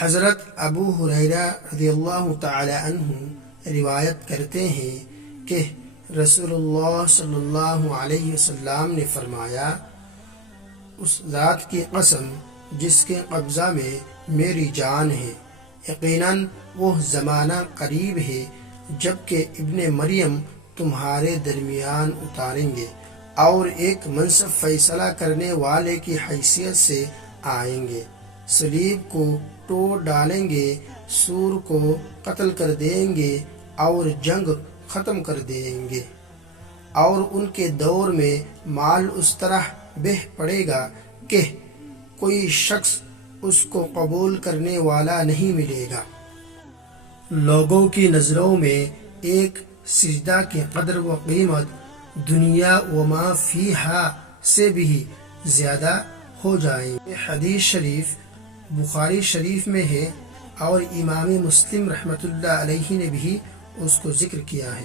حضرت ابو ہریرہ رضی اللہ تعالی عنہ روایت کرتے ہیں کہ رسول اللہ صلی اللہ علیہ وسلم نے فرمایا، اس ذات کی قسم جس کے قبضہ میں میری جان ہے، یقیناً وہ زمانہ قریب ہے جب کہ ابن مریم تمہارے درمیان اتاریں گے اور ایک منصف فیصلہ کرنے والے کی حیثیت سے آئیں گے، صلیب کو توڑ ڈالیں گے، سور کو قتل کر دیں گے اور جنگ ختم کر دیں گے، اور ان کے دور میں مال اس طرح بہہ پڑے گا کہ کوئی شخص اس کو قبول کرنے والا نہیں ملے گا۔ لوگوں کی نظروں میں ایک سجدہ کی قدر و قیمت دنیا و ما فیہا سے بھی زیادہ ہو جائیں گے۔ حدیث شریف بخاری شریف میں ہے اور امام مسلم رحمۃ اللہ علیہ نے بھی اس کو ذکر کیا ہے۔